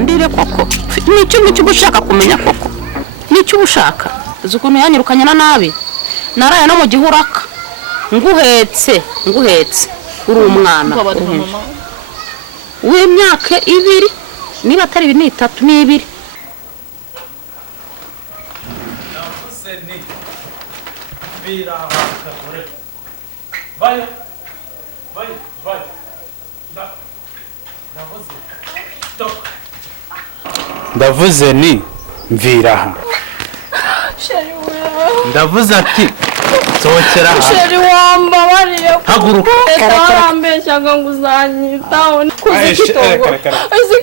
ndire koko nicyo ushaka kumenya koko nicyo ushaka uzukuntu yanyirukanye na nabi naraye no mu gihuraka nguhetse uri umwana w'imyaka 2 niba atari 3 n'ibiri ndavuze ni mviraha ndavuze ati sohokera sheri wamba bariye haguruka karambeshyaga ngo uzanyitaho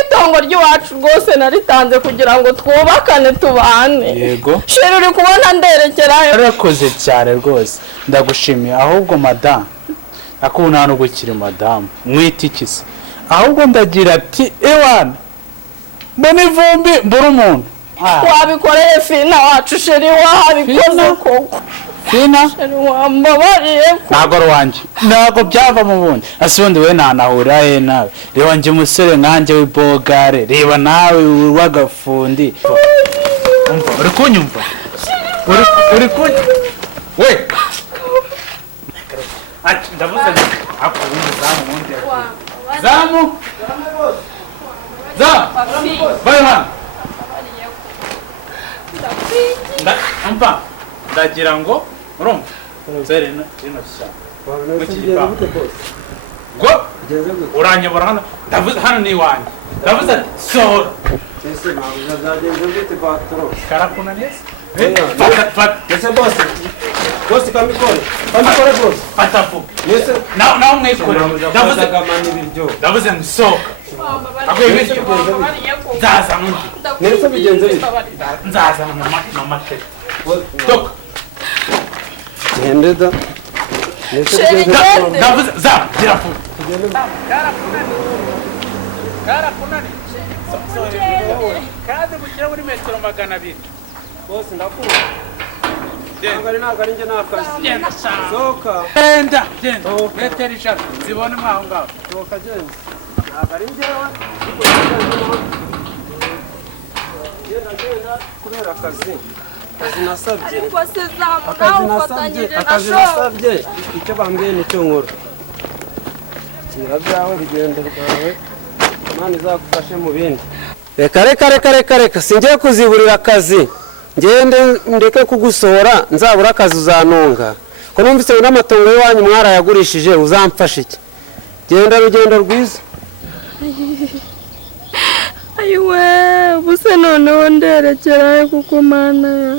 itongo ry'iwacu rwose naritanze kugira ngo twubakane tubane yego sheri uri kubona nderekerayo urakoze cyane rwose ndagushimiye ahubwo madame akubona hano gukiri madame mwitikise ahubwo ndagira ati ewana mbona ivumbi mbura umuntu wabikoreye fina wacu sheri wahabikoze koko fina sheri wambabariye ntago rwanjye ntago byava mu bundi asubundi we ntanahura he nawe reba njye umusore nkanjye w'ibogare reba nawe w'agafundi uri kunyumva uri kunyumva we ati ndavuze ako zamu mundi zamu bayo hano ndagira ngo urumva nzere ino shyamba ngo uranyobora hano ndavuze hano ni iwanjye ndavuze ati sohora karakunaniye Ese boss kamikore boss patafu nawe mwikore ndavuze ngo sohoka akwiye bityo nzaza mundi nese bigenze bite nzaza mu mateka toka gendeda nese bigenze ndavuze za girafu karakunani kandi gukira muri metero 200 boss ndakuru nagari nje nakazi soka genda metero 5 zibone mwaho ngaho soka genda nagari njewe genda kubera akazi nasabye ariko se zamuka ufatanyije na nasabye icyo bambwiye nicyo nkora kira byawe bigende rwawe Imana izagufashe mu bindi reka singiye kuziburira akazi ngende ndeke kugusohora nzabura akazi uzanunga ko numvise n'amatongo y'wanyu mwarayagurishije uzamfasha iki genda rugendo rwiza ayiwe buse noneho nderekerayo kuko mana ya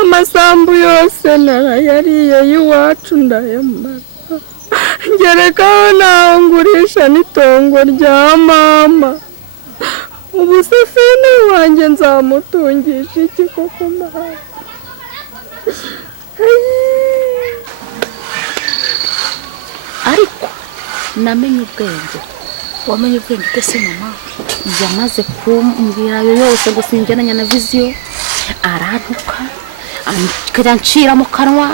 amasambu yose narayariye y'iwacu ndayamara ngerekaho naho ngurisha n'itongo rya mama ubu se fine wanjye nzamutungisha iki koko mahanga ariko namenye ubwenge wamenye ubwenge ute mama yamaze kumbwira yose ngo singenanya na viziyo arantuka akajya ncira mu kanwa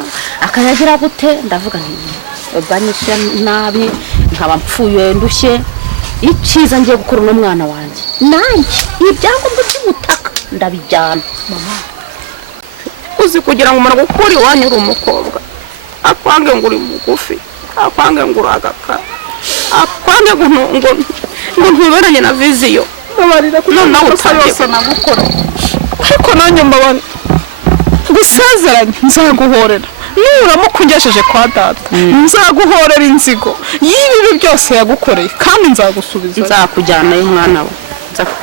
akayagira gute ndavuga nti banyishe nabi nkaba mpfuye ndushye icyiza ngiye gukora n'umwana wanjye nanjye ibyangombwa by'ubutaka ndabijyana mama uzi kugira ngo umara gukora iwanyu uri umukobwa akwange ngo uri mugufi akwange ngo uragakara akwange ngo ntuberanye na viziyo babarira kuko nawe utayose nagukora ariko nanjye mbabana gusezeranya nzaguhorera nuramuka ungesheje kwa data nzaguhorera inzigo y'ibibi byose yagukoreye kandi nzagusubiza nzakujyanayo mwana we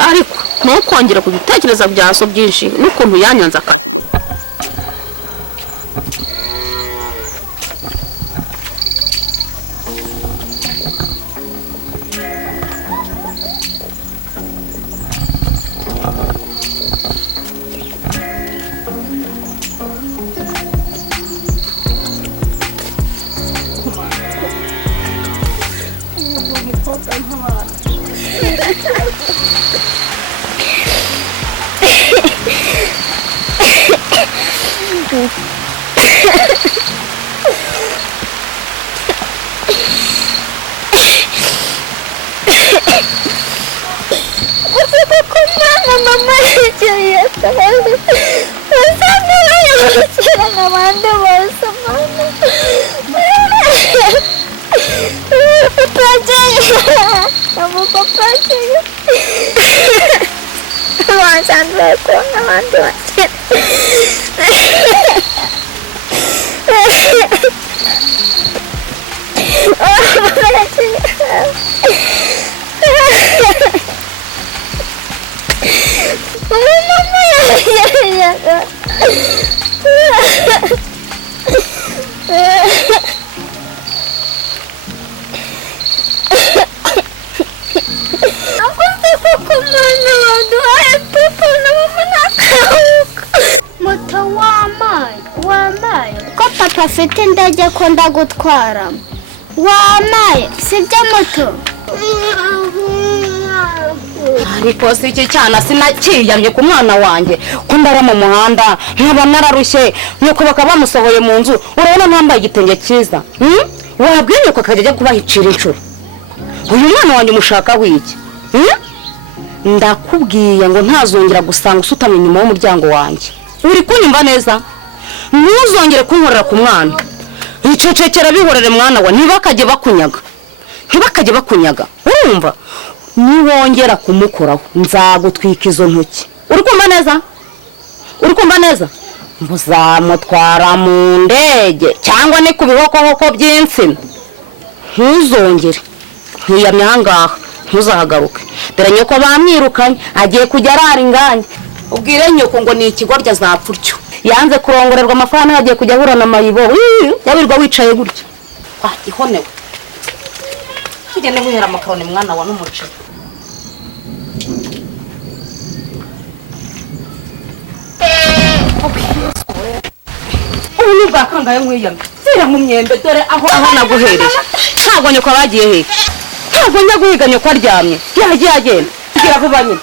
ariko ntukongera kubitekereza byaso byinshi n'ukuntu yanyanza afite indege ko ndagutwara wamaye sibyo moto ariko si iki cyana sinakiyamye ku mwana wanjye ko ndara mu muhanda nkaba nararushye nuko bakaba bamusohoye mu nzu urabona ntambaye igitenge cyiza wabwiye ko akajya kubahicira inshuro uyu mwana wanjye umushaka wiki ndakubwiye ngo ntazongera gusanga usutamye inyuma y'umuryango wanjye uri kunyumva neza ntuzongere kunkorera ku mwana icecekera bihorere mwana wa ntibakajye bakunyaga urumva niwongera kumukoraho nzagutwika izo ntoki uri kumva neza muzamutwara mu ndege cyangwa ni ku bihokohoko by'insina ntuzongere nkiyamye ahangaha ntuzahagaruke dore nyoko bamwirukanye agiye kujya arara inganye ubwire nyoko ngo ni ikigorya azapfa utyo yanze kurongorerwa amafaranga yagiye kujya ahura na mayibo yabirwa wicaye gutya ihonewe tugende guhera amakaroni mwana wa n'umuceri ubu ni bwakangaye nkwiyamye zira mu myembe dore aho naguhereye ntabwo nyoko bagiye hehe ntabwo njya guhiga nyoko aryamye yagiye agenda tugira vuba nyine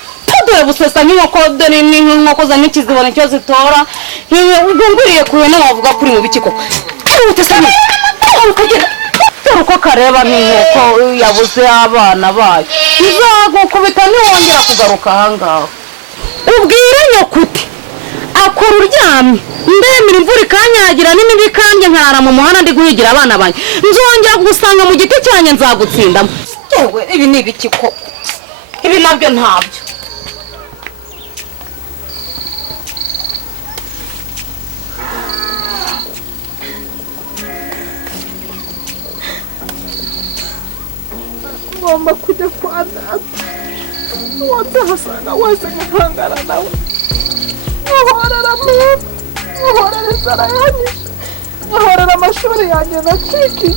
dore busesa n'inkoko dore n'inkoko za nyinshi zibona icyo zitora ngunguriye kuwe n'abavuga kuri mu biki koko ubutesa nyine ukagenda dore uko kareba n'inkoko yabuze abana bayo izagukubita ntiwongera kugaruka ahangaha ubwire nyoko uti akora uryamye ndemera imvura ikanyagira n'imibi ikanjye nkarara mu muhanda ndi guhigira abana banjye nzongera gusanga mu giti cyanjye nzagutsindamo yewe ibi ni ibiki koko ibi nabyo ntabyo ngomba kujya kwa data wadahasanga wese nkahangana nawe nkahorera mama nkahorera inzara yanyishe nkahorera amashuri yanjye nacikiye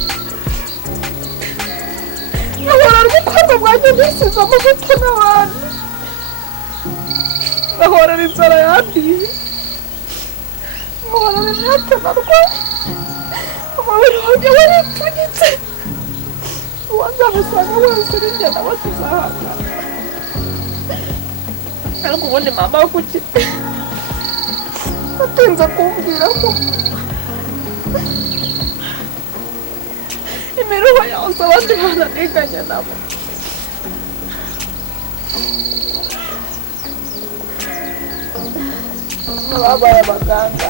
nkahorera ubukorwa bwanjye bwisize amavuta n'abandi nkahorera inzara yandiye nkahorera imyaka narwaye umubiri wanjye waripfunyitse wazahasanga wese n'injye nawe tuzahangana ariko ubundi mama we kuki atinze kumbwira ko imiruho yose abandi bana niganye nabo babaye abaganga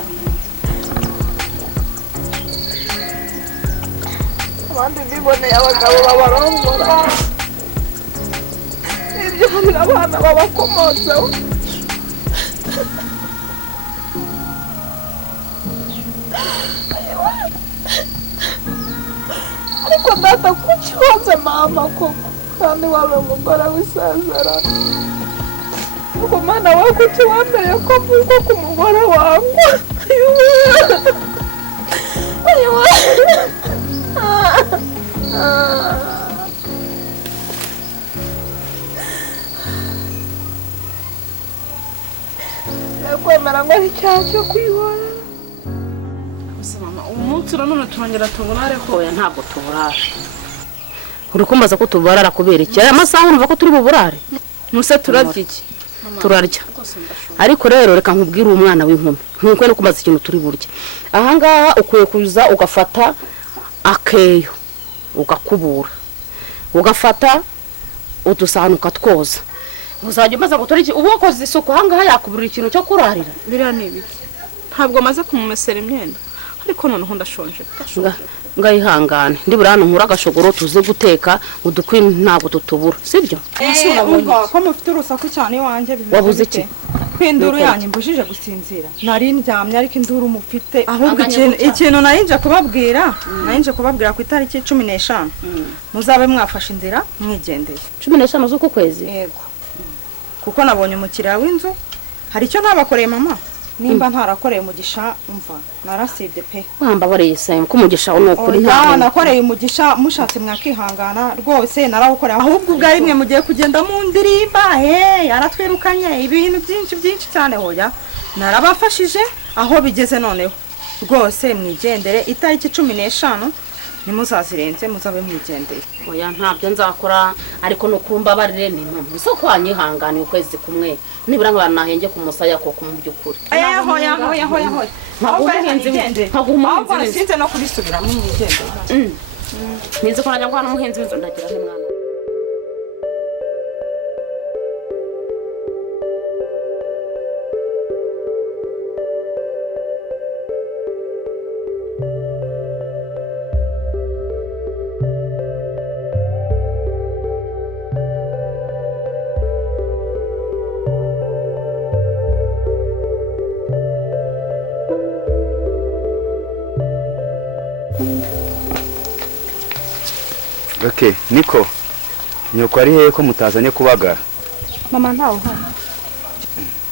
abandi biboneye abagabo babarongora ibyo harira abana babakomotseho ariko data kuki wanze mama koko kandi wabaye umugore w'isezerano ariko mana we kuki wambereye ko mvuga ku mugore wanjye kwemera ngo ari icyaha cyo kwihora umunsi nanone turongera tuburare hoya ntabwo tuburare uri kumbaza ko tuburara kubera iki aya masaha urumva ko turi buburare muse turarya iki turarya ariko rero reka nkubwire umwana w'inkumi nkuko no kumbaza ikintu turi burya ahangaha ukuye kuza ugafata akeyo ugakubura ugafata udusahani ukatwoza uzajya umaze gutora iki ubu wakoze isuku ahangaha yakuburira ikintu cyo kurarira biriya ni ibiki ntabwo maze kumumesera imyenda ariko noneho ndashonje ngayihangane ndi burano nkura agashogoro tuze guteka udukwi ntabwo tutubura sibyo ko mufite urusaku cyane iwanjye bimeze wabuze iki kwinduru yanyu mbujije gusinzira nari ndyamye ariko induru mufite ahubwo ikintu nayinje kubabwira ku itariki 15 muzabe mwafashe inzira mwigendeye 15 z'uko kwezi yego kuko nabonye umukiriya w'inzu hari icyo ntabakoreye mama nimba ntarakoreye umugisha umva narasibye pe wamba bareye sayim ko umugisha no kuri nta nakoreye umugisha mushatse mwakihangana rwose narawukoreye ahubwo ubwa rimwe mugiye kugenda mu ndirimba yaratwirukanye ibintu byinshi cyane hoya narabafashije aho bigeze noneho rwose mwigendere itariki 15 nimuzazirenze muzabe mwigendeye oya ntabyo nzakora ariko no kumba barire ni mpamvu so kwanyihangana ukwezi kumwe nibura ngo nahenge ku musaya ko kumubyukuri hoya ntabwo umuhinzi sinze no kubisubira mu mwigendeye nize ko najya kwa umuhinzi w'inzu ndagira he mwana Okay, niko. Nyoko ari hehe ko mutazanye kubagara? mama ntawe uhari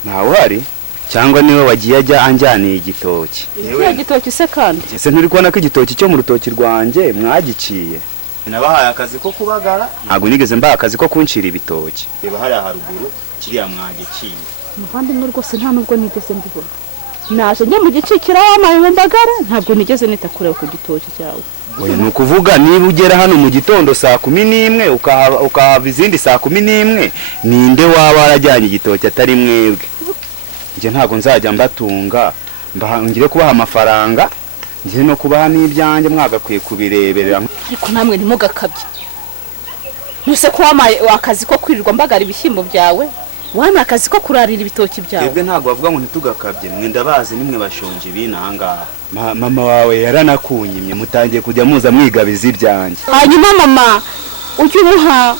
Ntawe uhari? Cyangwa niwe wagiye ajya anjyaniye igitoki? Yewe igitoki se kandi. Ese nturi kubona ko igitoki cyo mu rutoki rwanjye mwagiciye? Nabahaye akazi ko kubagara? Ntabwo nigeze mbaha akazi ko kunshira ibitoki. Reba hari haruguru kiriya mwagiciye. Muvandimwe rwose nta nubwo nigeze mbibona. Naje njye mu gicikira wamaye mbagara ntabwo nigeze nita kureba ku gitoki cyawe. Oya nukuvuga niba ugera hano mu gitondo saa 11 ukahava izindi saa 11 ninde waba warajyanye igitoki atari mwebwe? Nje ntago nzajya mbatunga ngire kubaha amafaranga nje no kubaha n'ibyanjye mwagakwiye kubireberera. Ariko namwe ntimugakabye. Nuse ko wamaye akazi ko kwirirwa mbagara ibishyimbo byawe wama akazi ko kurarira ibitoki byawe. Twebwe ntago bavuga ngo ntitugakabye mwe ndabazi nimwe bashonje binanga. Mama wawe yaranakunyimye mutangiye kujya muza mwigabiza ibyanjye. Hanyuma mama ujye umuha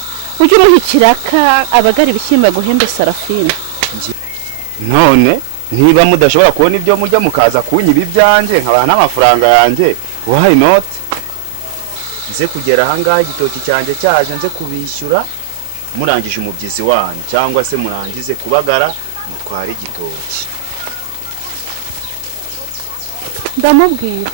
ikiraka abagara ibishyimbo guhembe Sarafina. None niba mudashobora kubona ibyo mujya mukaza kunyiba ibyanjye nkabana n'amafaranga yanjye why not? Nze kugera ahangaha igitoki cyanjye cyaje nze kubishyura murangije umubyizi wanyu cyangwa se murangize kubagara mutware igitoki. Ndamubwira